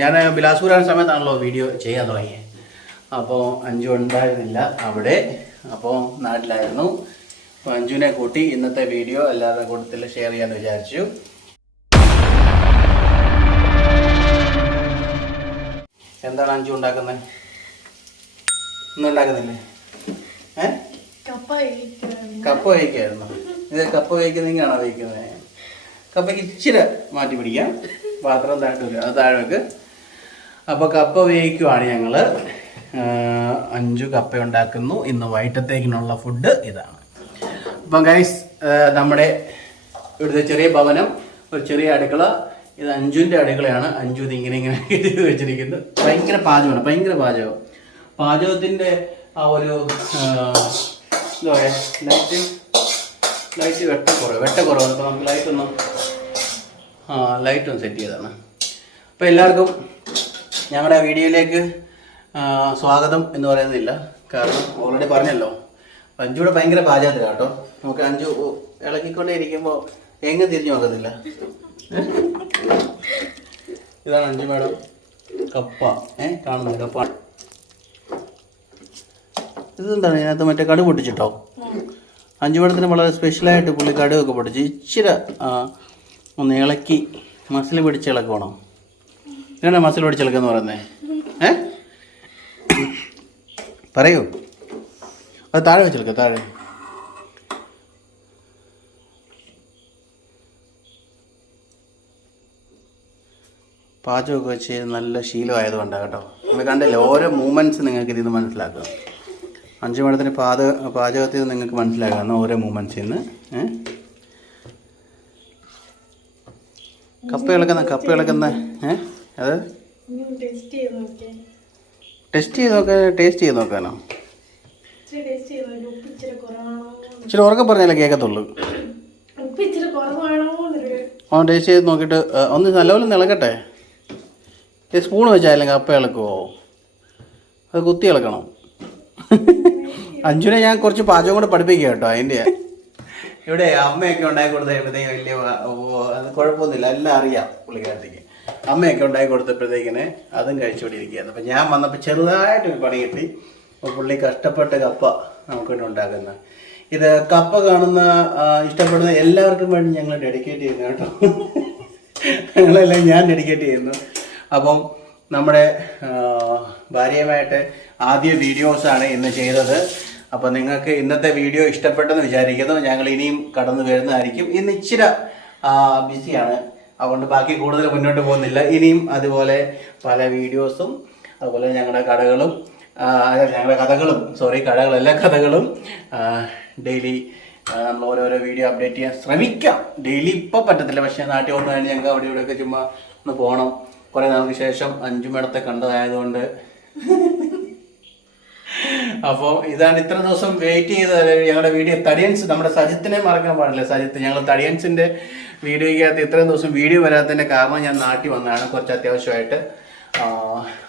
ഞാൻ ബിലാസ്പൂരാണ് സമയത്താണല്ലോ വീഡിയോ ചെയ്യാൻ തുടങ്ങിയത്. അപ്പോൾ അഞ്ജു ഉണ്ടായിരുന്നില്ല അവിടെ, അപ്പോൾ നാട്ടിലായിരുന്നു. അപ്പോൾ അഞ്ജുവിനെ കൂട്ടി ഇന്നത്തെ വീഡിയോ എല്ലാവരുടെ കൂട്ടത്തിൽ ഷെയർ ചെയ്യാമെന്ന് വിചാരിച്ചു. എന്താണ് അഞ്ജു ഉണ്ടാക്കുന്നത്? ഒന്നും ഉണ്ടാക്കുന്നില്ലേ? കപ്പ വേവിക്കായിരുന്നു. ഇത് കപ്പ വേവിക്കുന്നതാണോ വേവിക്കുന്നത്? കപ്പയ്ക്ക് ഇച്ചിരി മാറ്റി പിടിക്കാം, പാത്രം താഴേക്ക്. അപ്പോൾ കപ്പ വേവിക്കുവാണ് ഞങ്ങൾ. അഞ്ചു കപ്പ ഉണ്ടാക്കുന്നു. ഇന്ന് വൈകിട്ടത്തേക്കിനുള്ള ഫുഡ് ഇതാണ്. അപ്പം ഗൈസ്, നമ്മുടെ ഇവിടുത്തെ ചെറിയ ഭവനം, ഒരു ചെറിയ അടുക്കള. ഇത് അഞ്ജുവിൻ്റെ അടുക്കളയാണ്. അഞ്ജു ഇത് ഇങ്ങനെ ചെയ്ത് വെച്ചിരിക്കുന്നത്. ഭയങ്കര പാചകമാണ്, ഭയങ്കര പാചകം. പാചകത്തിൻ്റെ ആ ഒരു എന്താ പറയുക, ലൈറ്റ് വെട്ടക്കുറവ്. അപ്പോൾ നമുക്ക് ലൈറ്റ് ഒന്ന് സെറ്റ് ചെയ്തതാണ്. അപ്പോൾ എല്ലാവർക്കും ഞങ്ങളുടെ വീഡിയോയിലേക്ക് സ്വാഗതം എന്ന് പറയുന്നില്ല, കാരണം ഓൾറെഡി പറഞ്ഞല്ലോ. അഞ്ജുവിടെ ഭയങ്കര പാചകത്തിലാണ് കേട്ടോ. നമുക്ക് അഞ്ജു ഇളക്കിക്കൊണ്ടേ ഇരിക്കുമ്പോൾ എങ്ങനെ തിരിഞ്ഞു നോക്കത്തില്ല. ഇതാണ് അഞ്ജു മേഡം കപ്പ കാണുന്നത്. കപ്പ ഇതെന്താണ്? ഇതിനകത്ത് മറ്റേ കടുക് പൊട്ടിച്ചിട്ടോ. അഞ്ചു മേഡത്തിന് വളരെ സ്പെഷ്യലായിട്ട് പുള്ളി കടുകൊക്കെ പൊട്ടിച്ച് ഇച്ചിരി ഒന്ന് ഇളക്കി മസിൽ പിടിച്ച് ഇളക്കണം. ഇങ്ങനെ മസിൽ പിടിച്ച് ഇളക്കെന്ന് പറയുന്നത് പറയൂ. അത് താഴെ വെച്ചെടുക്ക, താഴെ. പാചകമൊക്കെ വെച്ച് നല്ല ശീലമായതുകൊണ്ടാണ് കേട്ടോ. നമ്മൾ കണ്ടില്ലേ, ഓരോ മൂമെൻറ്റ്സ് നിങ്ങൾക്ക് ഇതിൽ നിന്ന് മനസ്സിലാക്കുക. അഞ്ചു മേഡത്തിന് പാചകത്തിൽ നിന്ന് നിങ്ങൾക്ക് മനസ്സിലാകാവുന്ന ഓരോ മൂമെൻറ്റ്സിൽ നിന്ന്. കപ്പ ഇളക്കുന്ന അത് ടേസ്റ്റ് ചെയ്ത് നോക്കാനോ? ഇച്ചിരി ഉറക്കെ പറഞ്ഞാലേ കേൾക്കത്തുള്ളൂ. ടേസ്റ്റ് ചെയ്ത് നോക്കിയിട്ട് ഒന്ന് നല്ലപോലെ ഇളക്കട്ടെ. സ്പൂൺ വെച്ചാലും കപ്പ ഇളക്കുമോ? അത് കുത്തി ഇളക്കണം. അഞ്ജുനെ ഞാൻ കുറച്ച് പാചകം കൂടെ പഠിപ്പിക്കുക കേട്ടോ. അതിൻ്റെ ഇവിടെ അമ്മയൊക്കെ ഉണ്ടാക്കി കൊടുത്തപ്പോഴത്തേക്കും വലിയ കുഴപ്പമൊന്നുമില്ല, എല്ലാം അറിയാം പുള്ളിക്കാരത്തേക്ക്. അമ്മയൊക്കെ ഉണ്ടാക്കി കൊടുത്തപ്പോഴത്തേക്കിന് അതും കഴിച്ചുകൊണ്ടിരിക്കുകയാണ്. അപ്പം ഞാൻ വന്നപ്പോൾ ചെറുതായിട്ടൊരു പണി കിട്ടി. അപ്പോൾ പുള്ളി കഷ്ടപ്പെട്ട് കപ്പ നമുക്ക് വേണ്ടി ഉണ്ടാക്കുന്നത്. ഇത് കപ്പ കാണുന്ന ഇഷ്ടപ്പെടുന്ന എല്ലാവർക്കും വേണ്ടി ഞങ്ങൾ ഡെഡിക്കേറ്റ് ചെയ്യുന്നു കേട്ടോ. ഞങ്ങളെല്ലാം ഞാൻ ഡെഡിക്കേറ്റ് ചെയ്യുന്നു. അപ്പം നമ്മുടെ ഭാര്യയുമായിട്ട് ആദ്യ വീഡിയോസാണ് ഇന്ന് ചെയ്തത്. അപ്പോൾ നിങ്ങൾക്ക് ഇന്നത്തെ വീഡിയോ ഇഷ്ടപ്പെട്ടെന്ന് വിചാരിക്കുന്നു. ഞങ്ങൾ ഇനിയും കടന്നു വരുന്നതായിരിക്കും. ഇന്ന് ഇച്ചിരി ബിസിയാണ്, അതുകൊണ്ട് ബാക്കി കൂടുതൽ മുന്നോട്ട് പോകുന്നില്ല. ഇനിയും അതുപോലെ പല വീഡിയോസും അതുപോലെ ഞങ്ങളുടെ കഥകളും എല്ലാ കഥകളും ഡെയിലി നമ്മൾ ഓരോരോ വീഡിയോ അപ്ഡേറ്റ് ചെയ്യാൻ ശ്രമിക്കാം. ഡെയിലി ഇപ്പോൾ പറ്റത്തില്ല, പക്ഷേ നാട്ടിൽ വന്നു കഴിഞ്ഞാൽ ഞങ്ങൾക്ക് അവിടെ ഇവിടെയൊക്കെ ചുമ്മാ ഒന്ന് പോകണം. കുറേ നാൾക്ക് ശേഷം അഞ്ചു മേടത്തെ കണ്ടതായതുകൊണ്ട് അപ്പോൾ ഇതാണ് ഇത്ര ദിവസം വെയിറ്റ് ചെയ്തത് ഞങ്ങളുടെ വീഡിയോ. തടിയൻസ്, നമ്മുടെ സജിത്തിനെ മറക്കാൻ പാടില്ല. സജിത്ത്, ഞങ്ങൾ തടിയൻസിൻ്റെ വീഡിയോയ്ക്കകത്ത് ഇത്രയും ദിവസം വീഡിയോ വരാത്തതിൻ്റെ കാരണം ഞാൻ നാട്ടിൽ വന്നതാണ് കുറച്ച് അത്യാവശ്യമായിട്ട്.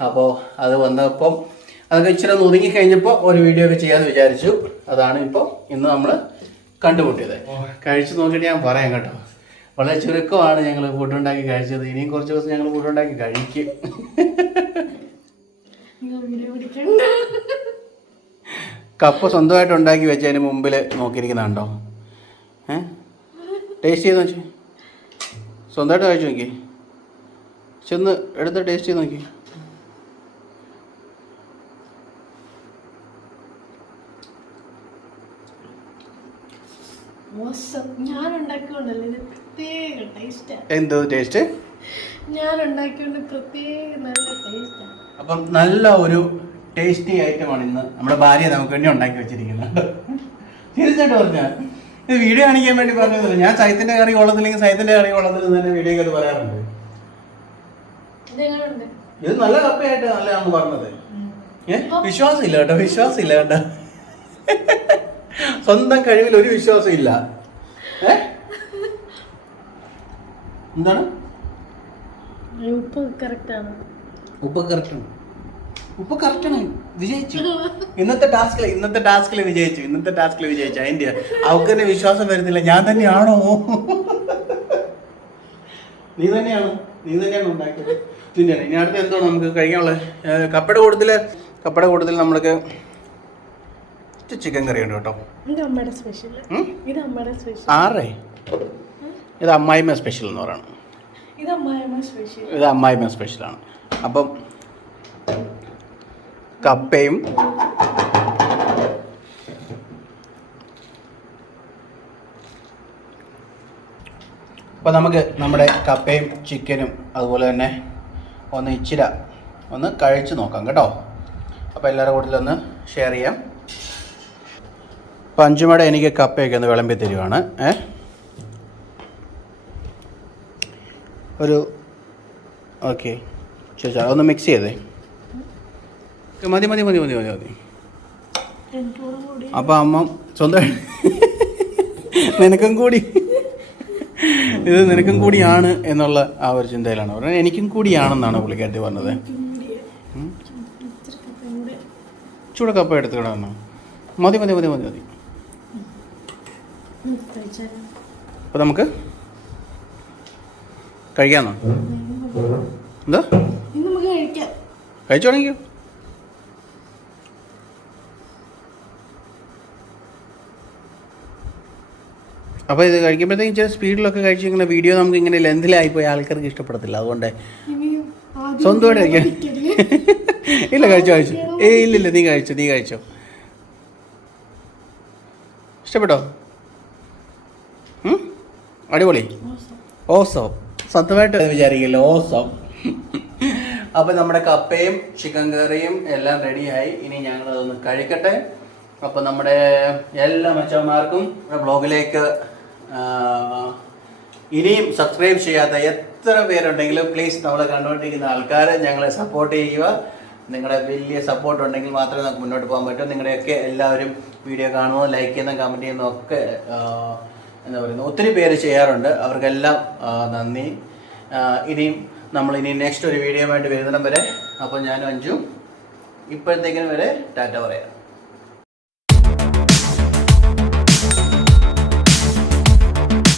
അപ്പോൾ അത് വന്നപ്പം അതൊക്കെ ഇച്ചിരി ഒന്ന് ഒതുങ്ങിക്കഴിഞ്ഞപ്പോൾ ഒരു വീഡിയോ ഒക്കെ ചെയ്യാമെന്ന് വിചാരിച്ചു. അതാണ് ഇപ്പോൾ ഇന്ന് നമ്മൾ കണ്ടുമുട്ടിയത്. കഴിച്ചു നോക്കിയിട്ട് ഞാൻ പറയാം കേട്ടോ. വളരെ ചുരുക്കമാണ് ഞങ്ങൾ ഫുഡ് ഉണ്ടാക്കി കഴിച്ചത്. ഇനിയും കുറച്ച് ദിവസം ഞങ്ങൾ ഫുഡ് ഉണ്ടാക്കി കഴിക്കും. കപ്പ സ്വന്തമായിട്ട് ഉണ്ടാക്കി വെച്ചതിന് മുമ്പിൽ നോക്കിയിരിക്കുന്നുണ്ടോ? ടേസ്റ്റ് ചെയ്ത് നോക്കി, സ്വന്തമായിട്ട് കഴിച്ചു നോക്കി, ചെന്ന് എടുത്ത് ടേസ്റ്റ് ചെയ്ത് നോക്കി. എന്തോ ടേസ്റ്റ്? അപ്പം നല്ല ഒരു ടേസ്റ്റി ഐറ്റമാണ് ഇന്ന് നമ്മുടെ ഭാര്യ നമുക്ക് വേണ്ടി ഉണ്ടാക്കി വെച്ചിരിക്കുന്നത്. തീർച്ചയായിട്ടും പറഞ്ഞാൽ ഇത് വീഡിയോ കാണിക്കാൻ വേണ്ടി പറഞ്ഞതല്ല. ഞാൻ സൈത്തിന്റെ കറി കൊള്ളത്തില്ലെങ്കിൽ സൈത്തിന്റെ കറി കൊള്ളത്തില്ലെന്ന് തന്നെ വീഡിയോക്ക് അത് പറയാറുണ്ട്. ഇത് നല്ല കപ്പയായിട്ട് നല്ലതാണെന്ന് പറഞ്ഞത്. വിശ്വാസമില്ല കേട്ടോ. സ്വന്തം കഴിവിൽ ഒരു വിശ്വാസം ഇല്ല. എന്താണ്? ഉപ്പ് കറക്റ്റാണ്. ഉപ്പ് കറക്റ്റാണ്. വിജയിച്ചു. ഇന്നത്തെ ടാസ്കിൽ വിജയിച്ചു. അതിന്റെ അവർക്ക് തന്നെ വിശ്വാസം വരുന്നില്ല. ഞാൻ തന്നെയാണോ? നീ തന്നെയാണ് ഉണ്ടാക്കിയത്. തിന്നാണ്. ഇനി അടുത്ത് എന്തോ നമുക്ക് കഴിക്കാനുള്ളത്? കപ്പയുടെ കൂട്ടത്തിൽ നമ്മൾക്ക് ചിക്കൻ കറി ഉണ്ട് കേട്ടോ. ആറേ ഇത് അമ്മായിമ്മ സ്പെഷ്യൽ എന്ന് പറയുന്നത്. ഇത് അമ്മായിമ്മ സ്പെഷ്യലാണ്. അപ്പം കപ്പയും അപ്പോൾ നമുക്ക് നമ്മുടെ കപ്പയും ചിക്കനും അതുപോലെ തന്നെ ഒന്ന് കഴിച്ച് നോക്കാം കേട്ടോ. അപ്പോൾ എല്ലാവരുടെ കൂട്ടത്തിലൊന്ന് ഷെയർ ചെയ്യാം. അപ്പോൾ അഞ്ചുമട എനിക്ക് കപ്പയൊക്കെ ഒന്ന് വിളമ്പി തരുവാണ്. ഓക്കെ ചേച്ചാ ഒന്ന് മിക്സ് ചെയ്തേ. മതി. അപ്പോൾ അമ്മ സ്വന്തം നിനക്കും കൂടിയാണ് എന്നുള്ള ആ ഒരു ചിന്തയിലാണ് പറഞ്ഞത്. എനിക്കും കൂടിയാണെന്നാണ് പുള്ളിക്കാരത്തി പറഞ്ഞത്. ചൂട് കപ്പ എടുത്തുകിടാണോ? മതി. അപ്പോൾ നമുക്ക് കഴിക്കാന്നോ? എന്താ കഴിച്ചു തുടങ്ങിയോ? അപ്പോൾ ഇത് കഴിക്കുമ്പോഴത്തേക്കും ചില സ്പീഡിലൊക്കെ കഴിച്ച് ഇങ്ങനെ വീഡിയോ നമുക്ക് ഇങ്ങനെ ലെന്തിലായിപ്പോയി ആൾക്കാർക്ക് ഇഷ്ടപ്പെടത്തില്ല. അതുകൊണ്ട് സ്വന്തമായിട്ട് കഴിക്കാൻ. ഇല്ല കഴിച്ചോ. ഇല്ലില്ല നീ കഴിച്ചോ. ഇഷ്ടപ്പെട്ടോ? അടിപൊളി. ഓസം സ്വന്തമായിട്ട് വിചാരിക്കില്ല. ഓസം. അപ്പോൾ നമ്മുടെ കപ്പയും ചിക്കൻ കറിയും എല്ലാം റെഡിയായി. ഇനി ഞങ്ങളതൊന്ന് കഴിക്കട്ടെ. അപ്പോൾ നമ്മുടെ എല്ലാ മച്ചന്മാർക്കും ബ്ലോഗിലേക്ക് ഇനിയും സബ്സ്ക്രൈബ് ചെയ്യാത്ത എത്ര പേരുണ്ടെങ്കിലും പ്ലീസ് നമ്മളെ കണ്ടുകൊണ്ടിരിക്കുന്ന ആൾക്കാർ ഞങ്ങളെ സപ്പോർട്ട് ചെയ്യുക. നിങ്ങളുടെ വലിയ സപ്പോർട്ട് ഉണ്ടെങ്കിൽ മാത്രമേ നമുക്ക് മുന്നോട്ട് പോകാൻ പറ്റൂ. നിങ്ങളുടെയൊക്കെ എല്ലാവരും വീഡിയോ കാണുന്നതും ലൈക്ക് ചെയ്യുന്നതും കമൻറ്റ് ചെയ്യുന്നതും ഒക്കെ എന്താ പറയുന്നത് ഒത്തിരി പേര് ചെയ്യാറുണ്ട്. അവർക്കെല്ലാം നന്ദി. ഇനി നെക്സ്റ്റ് ഒരു വീഡിയോ വേണ്ടി വരുന്നിടം വരെ അപ്പോൾ ഞാനും അഞ്ചും ഇപ്പോഴത്തേക്കിനും വരെ ടാറ്റ പറയാം.